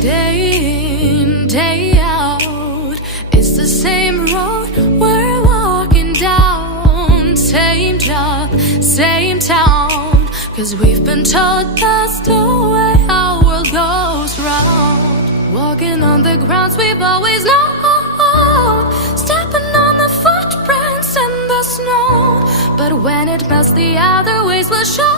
Day in, day out, it's the same road we're walking down. Same job, same town, 'cause we've been told that's the way our world goes round. Walking on the grounds we've always known, stepping on the footprints in the snow. But when it melts, the other ways will show.